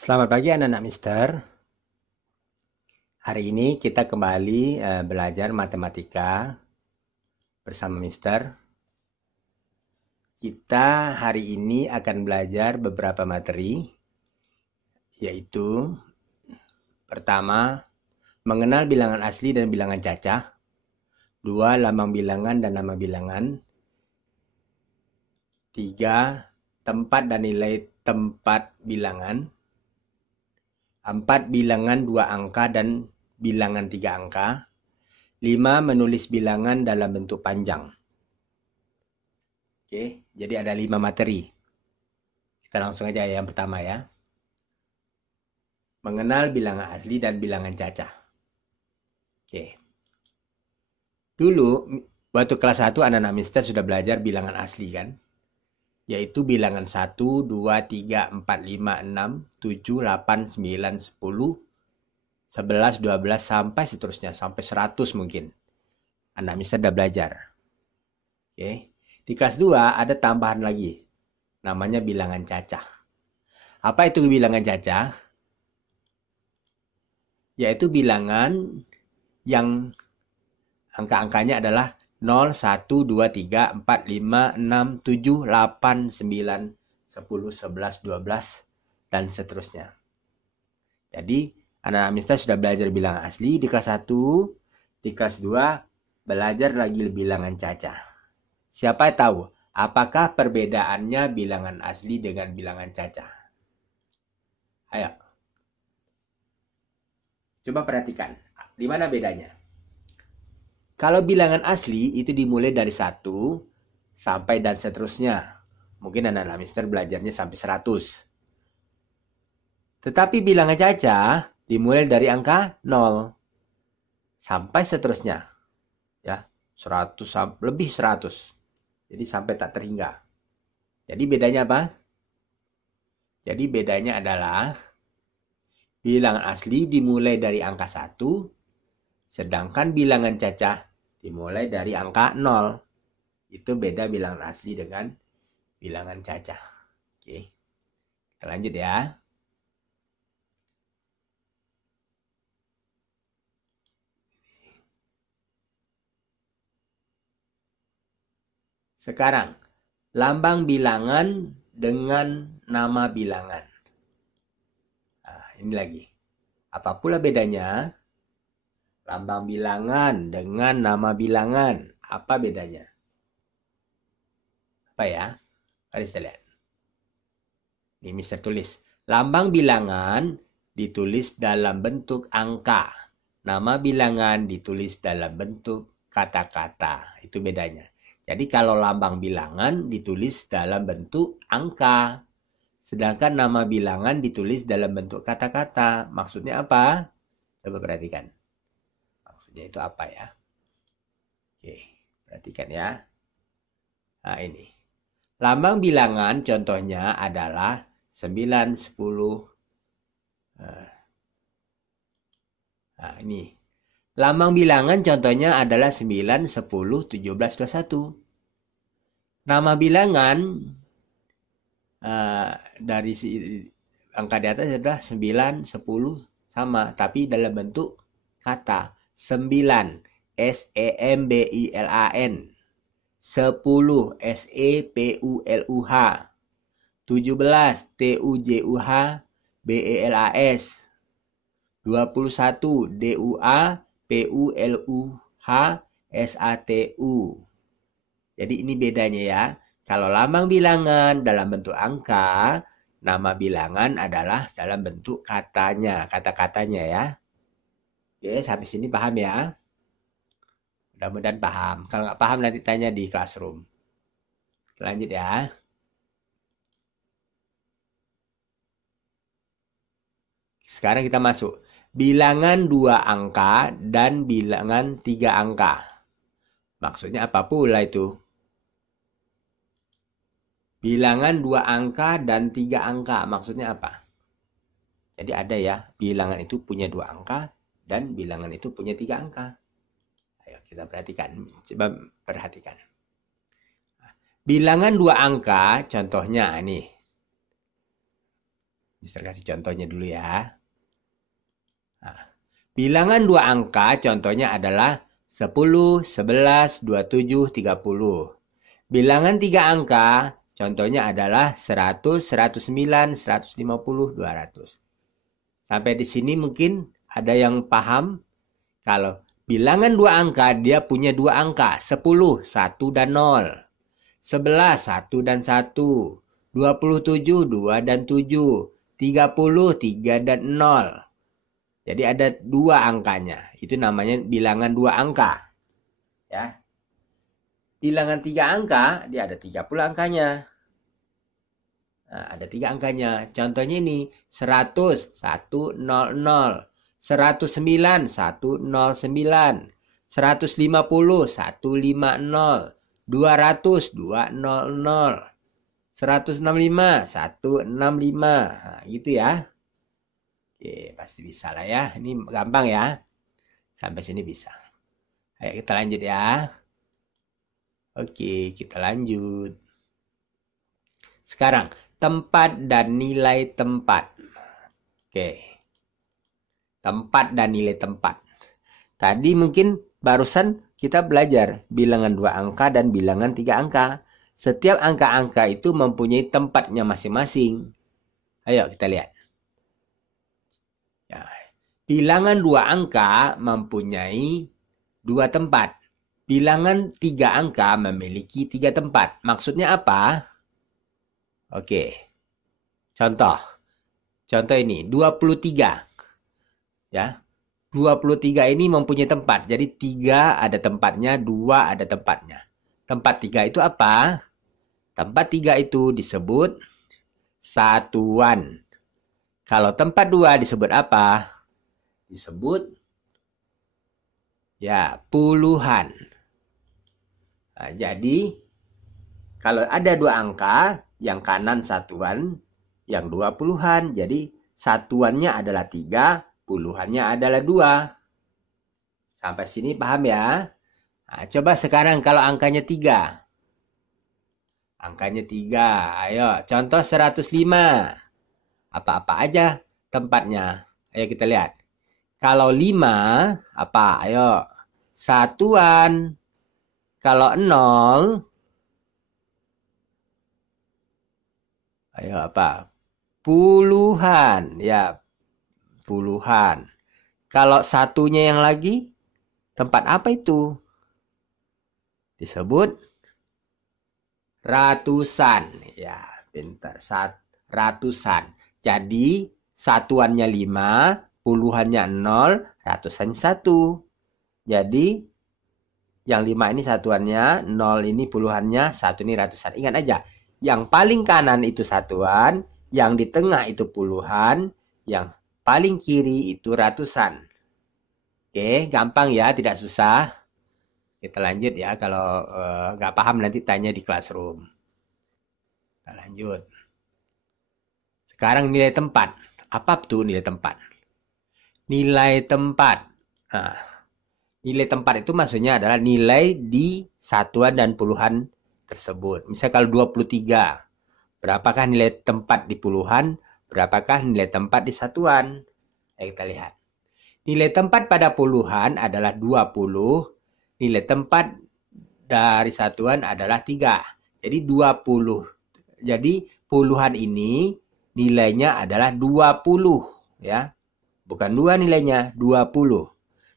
Selamat pagi anak-anak Mister. Hari ini kita kembali belajar matematika bersama Mister. Kita hari ini akan belajar beberapa materi, yaitu pertama, mengenal bilangan asli dan bilangan cacah. Dua, lambang bilangan dan nama bilangan. Tiga, tempat dan nilai tempat bilangan. 4. Bilangan 2 angka dan bilangan 3 angka. 5. Menulis bilangan dalam bentuk panjang. Oke, jadi ada 5 materi. Kita langsung aja yang pertama ya. Mengenal bilangan asli dan bilangan cacah. Oke. Dulu, waktu kelas 1 anak-anak Mister sudah belajar bilangan asli kan? Yaitu bilangan 1, 2, 3, 4, 5, 6, 7, 8, 9, 10, 11, 12, sampai seterusnya. Sampai 100 mungkin. Anak Mister sudah belajar. Oke. Di kelas 2 ada tambahan lagi. Namanya bilangan cacah. Apa itu bilangan cacah? Yaitu bilangan yang angka-angkanya adalah 0, 1, 2, 3, 4, 5, 6, 7, 8, 9, 10, 11, 12, dan seterusnya. Jadi, anak-anak Mister sudah belajar bilangan asli di kelas 1, di kelas 2 belajar lagi bilangan cacah. Siapa tahu apakah perbedaannya bilangan asli dengan bilangan cacah? Ayo. Coba perhatikan, di mana bedanya? Kalau bilangan asli itu dimulai dari 1 sampai dan seterusnya. Mungkin anak-anak Mister belajarnya sampai 100. Tetapi bilangan cacah dimulai dari angka 0 sampai seterusnya. Ya, 100 lebih 100. Jadi sampai tak terhingga. Jadi bedanya apa? Jadi bedanya adalah bilangan asli dimulai dari angka 1, sedangkan bilangan cacah dimulai dari angka 0. Itu beda bilangan asli dengan bilangan cacah. Oke. Kita lanjut ya. Sekarang, lambang bilangan dengan nama bilangan. Nah, ini lagi. Apa pula bedanya? Lambang bilangan dengan nama bilangan. Apa bedanya? Apa ya? Mari kita lihat. Ini Mister tulis. Lambang bilangan ditulis dalam bentuk angka. Nama bilangan ditulis dalam bentuk kata-kata. Itu bedanya. Jadi kalau lambang bilangan ditulis dalam bentuk angka. Sedangkan nama bilangan ditulis dalam bentuk kata-kata. Maksudnya apa? Coba perhatikan. Maksudnya itu apa ya? Oke, perhatikan ya. Nah ini. Lambang bilangan contohnya adalah 9, 10. Nah ini. Lambang bilangan contohnya adalah 9, 10, 17, 21. Nama bilangan dari angka di atas adalah 9, 10 sama, tapi dalam bentuk kata. 9 SEMBILAN, 10 SEPULUH, 17 TUJUH BELAS, 21 DUA PULUH SATU. Jadi ini bedanya ya. Kalau lambang bilangan dalam bentuk angka, nama bilangan adalah dalam bentuk katanya, kata-katanya ya. Oke, sampai sini paham ya? Mudah-mudahan paham. Kalau nggak paham nanti tanya di classroom. Lanjut ya. Sekarang kita masuk. Bilangan 2 angka dan bilangan 3 angka. Maksudnya apa pula itu? Bilangan 2 angka dan 3 angka. Maksudnya apa? Jadi ada ya, bilangan itu punya 2 angka dan bilangan itu punya 3 angka. Ayo kita perhatikan. Coba perhatikan. Bilangan 2 angka, contohnya nih. Mister kasih contohnya dulu ya. Nah, bilangan dua angka contohnya adalah 10, 11, 27, 30. Bilangan tiga angka contohnya adalah 100, 109, 150, 200. Sampai di sini mungkin ada yang paham? Kalau bilangan dua angka, dia punya dua angka. 10, 1 dan 0. 11, 1 dan 1. 27, 2 dan 7. 30, 3 dan 0. Jadi ada dua angkanya. Itu namanya bilangan dua angka. Ya. Bilangan tiga angka, dia ada 30 angkanya. Nah, ada tiga angkanya. Contohnya ini 100, 100. 109, 109. 150, 150. 200, 200. 165, 165. Nah, gitu ya. Oke, pasti bisa lah ya. Ini gampang ya. Sampai sini bisa. Ayo kita lanjut ya. Oke, kita lanjut. Sekarang, tempat dan nilai tempat. Oke. Tempat dan nilai tempat. Tadi mungkin barusan kita belajar bilangan dua angka dan bilangan tiga angka. Setiap angka-angka itu mempunyai tempatnya masing-masing. Ayo kita lihat. Ya. Bilangan dua angka mempunyai dua tempat. Bilangan tiga angka memiliki tiga tempat. Maksudnya apa? Oke. Contoh. Contoh ini 23. Ya. 23 ini mempunyai tempat. Jadi 3 ada tempatnya, 2 ada tempatnya. Tempat 3 itu apa? Tempat 3 itu disebut satuan. Kalau tempat 2 disebut apa? Disebut ya puluhan. Nah, jadi kalau ada dua angka, yang kanan satuan, yang dua puluhan. Jadi satuannya adalah 3, puluhannya adalah 2. Sampai sini paham ya? Nah, coba sekarang kalau angkanya 3. Angkanya 3. Ayo, contoh 105. Apa-apa aja tempatnya. Ayo kita lihat. Kalau 5, apa? Ayo. Satuan. Kalau 0, ayo apa? Puluhan. Ya, puluhan. Kalau satunya yang lagi, tempat apa itu? Disebut ratusan. Ya, pintar. Ratusan. Jadi, satuannya 5, puluhannya 0, ratusannya 1. Jadi, yang 5 ini satuannya, 0 ini puluhannya, 1 ini ratusan. Ingat aja, yang paling kanan itu satuan, yang di tengah itu puluhan, yang paling kiri itu ratusan. Oke, gampang ya, tidak susah. Kita lanjut ya, kalau nggak paham nanti tanya di classroom. Kita lanjut. Sekarang nilai tempat. Apa tuh nilai tempat? Nilai tempat. Nah, nilai tempat itu maksudnya adalah nilai di satuan dan puluhan tersebut. Misalnya kalau 23, berapakah nilai tempat di puluhan, berapakah nilai tempat di satuan? Ayo kita lihat. Nilai tempat pada puluhan adalah 20, nilai tempat dari satuan adalah 3. Jadi 20. Jadi puluhan ini nilainya adalah 20 ya. Bukan 2 nilainya, 20.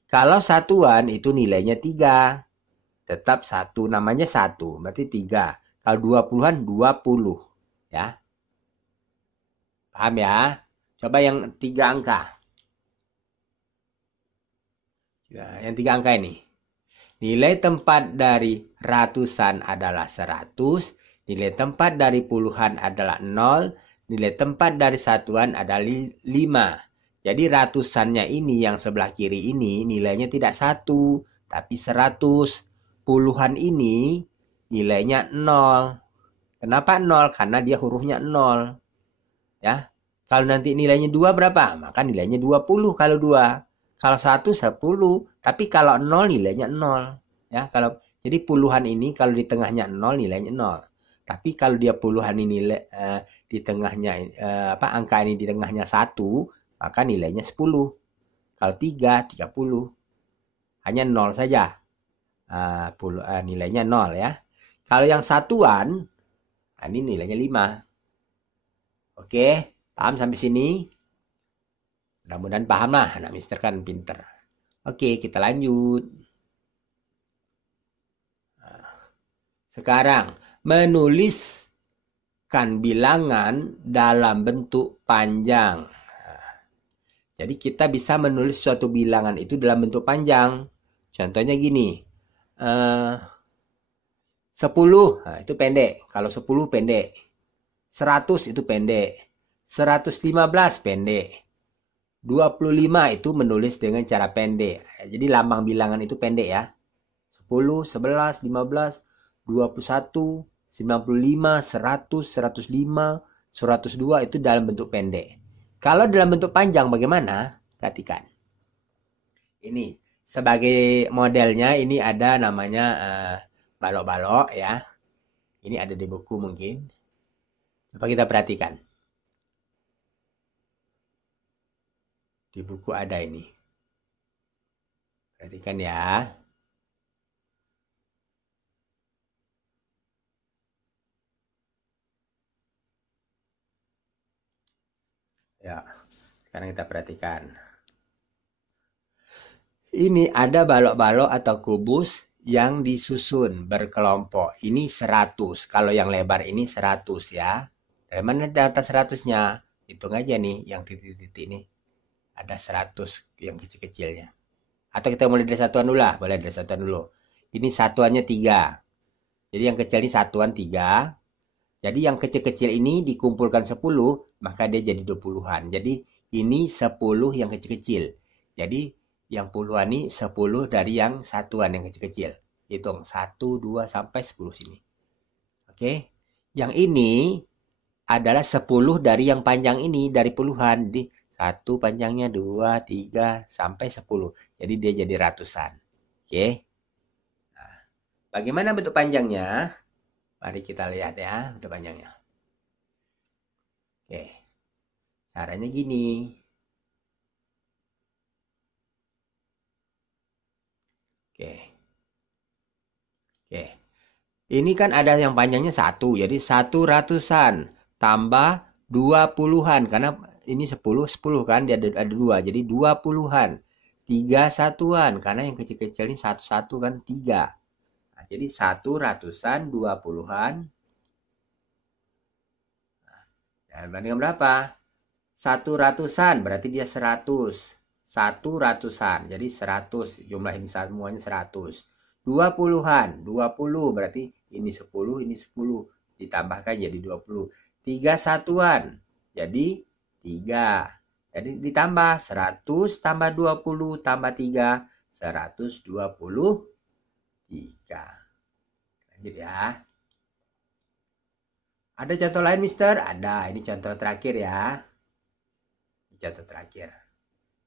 Kalau satuan itu nilainya 3. Tetap 1, namanya 1, berarti 3. Kalau 20-an 20 ya. Paham ya? Coba yang 3 angka. Ya, yang 3 angka ini. Nilai tempat dari ratusan adalah 100, nilai tempat dari puluhan adalah 0, nilai tempat dari satuan adalah 5. Jadi ratusannya ini yang sebelah kiri ini nilainya tidak 1, tapi 100. Puluhan ini nilainya 0. Kenapa 0? Karena dia hurufnya 0. Ya. Kalau nanti nilainya 2 berapa? Maka nilainya 20 kalau 2. Kalau 1, 10. Tapi kalau 0 nilainya 0. Ya, jadi puluhan ini kalau di tengahnya 0 nilainya 0. Tapi kalau dia puluhan ini di tengahnya angka ini di tengahnya 1, maka nilainya 10. Kalau 3, 30. Hanya 0 saja. Nilainya 0 ya. Kalau yang satuan, ini nilainya 5. Oke, paham sampai sini? Mudah-mudahan paham lah. Anak mister kan pinter. Oke, kita lanjut. Sekarang, menuliskan bilangan dalam bentuk panjang. Jadi kita bisa menulis suatu bilangan itu dalam bentuk panjang. Contohnya gini. 10, nah itu pendek. Kalau 10 pendek. 100 itu pendek. 115 pendek. 25 itu menulis dengan cara pendek. Jadi lambang bilangan itu pendek ya. 10, 11, 15, 21, 95, 100, 105, 102 itu dalam bentuk pendek. Kalau dalam bentuk panjang bagaimana? Perhatikan. Ini sebagai modelnya ini ada namanya balok-balok ya. Ini ada di buku mungkin. Coba kita perhatikan. Di buku ada ini. Perhatikan ya. Ya, sekarang kita perhatikan. Ini ada balok-balok atau kubus yang disusun berkelompok. Ini 100. Kalau yang lebar ini 100 ya. Dari mana data 100-nya? Hitung aja nih yang titik-titik ini. Ada 100 yang kecil-kecilnya. Atau kita mulai dari satuan dulu lah. Boleh dari satuan dulu. Ini satuannya 3. Jadi yang kecil ini satuan 3. Jadi yang kecil-kecil ini dikumpulkan 10, maka dia jadi 20-an. Jadi ini 10 yang kecil-kecil. Jadi yang puluhan ini 10 dari yang satuan yang kecil-kecil. Hitung 1, 2, sampai 10 sini. Oke. Yang ini adalah 10 dari yang panjang ini, dari puluhan. Jadi 1 panjangnya, 2, 3, sampai 10. Jadi dia jadi ratusan. Oke. Nah, bagaimana bentuk panjangnya? Mari kita lihat ya bentuk panjangnya. Oke. Caranya gini. Oke. Ini kan ada yang panjangnya 1. Jadi 100-an tambah 20-an. Karena ini 10 kan. Dia ada 2. Jadi 20-an. 3 satuan. Karena yang kecil-kecil ini 1 kan 3. Nah, jadi 100-an, 20-an. Nah, bandingkan berapa? 100-an berarti dia 100. 100-an. Jadi 100. Jumlah ini semuanya 100. 20-an. 20 berarti ini 10, ini 10. Ditambahkan jadi 20. 3 satuan. Jadi 3. Jadi ditambah 100 tambah 20 tambah 3. 123. Lanjut ya. Ada contoh lain, Mister? Ada. Ini contoh terakhir ya. Ini contoh terakhir.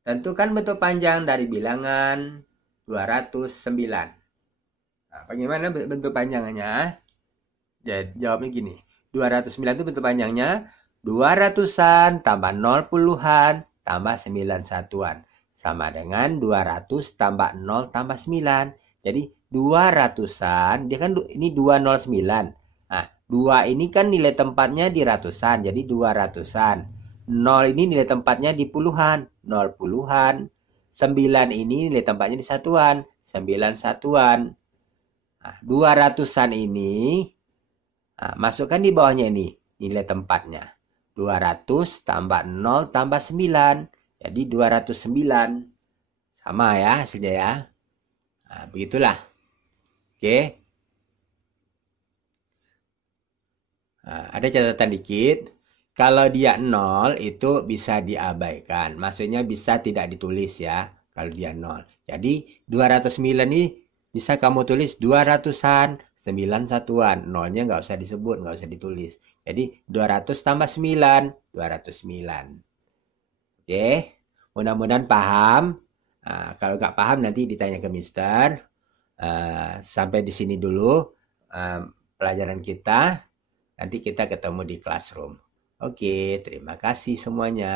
Tentukan bentuk panjang dari bilangan 209. Nah, bagaimana bentuk panjangnya? Jadi, jawabnya gini. 209 itu bentuk panjangnya 200-an tambah 0 puluhan tambah 9 satuan. Sama dengan 200 tambah 0 tambah 9. Jadi 200-an, dia kan ini 209. Nah, 2 ini kan nilai tempatnya di ratusan, jadi 200-an. 0 ini nilai tempatnya di puluhan, 0 puluhan. 9 ini nilai tempatnya di satuan, 9 satuan. Nah, 200-an ini, masukkan di bawahnya ini, nilai tempatnya. 200 tambah 0 tambah 9, jadi 209. Sama ya hasilnya ya. Nah, begitulah. Oke. Nah, ada catatan dikit. Kalau dia 0 itu bisa diabaikan. Maksudnya bisa tidak ditulis ya. Kalau dia 0. Jadi 209 ini bisa kamu tulis 200-an. 9 satuan. 0-nya nggak usah disebut. Nggak usah ditulis. Jadi 200 tambah 9. 209. Oke. Mudah-mudahan paham. Nah, kalau nggak paham nanti ditanya ke Mister. Sampai di sini dulu pelajaran kita. Nanti kita ketemu di classroom. Oke, terima kasih semuanya.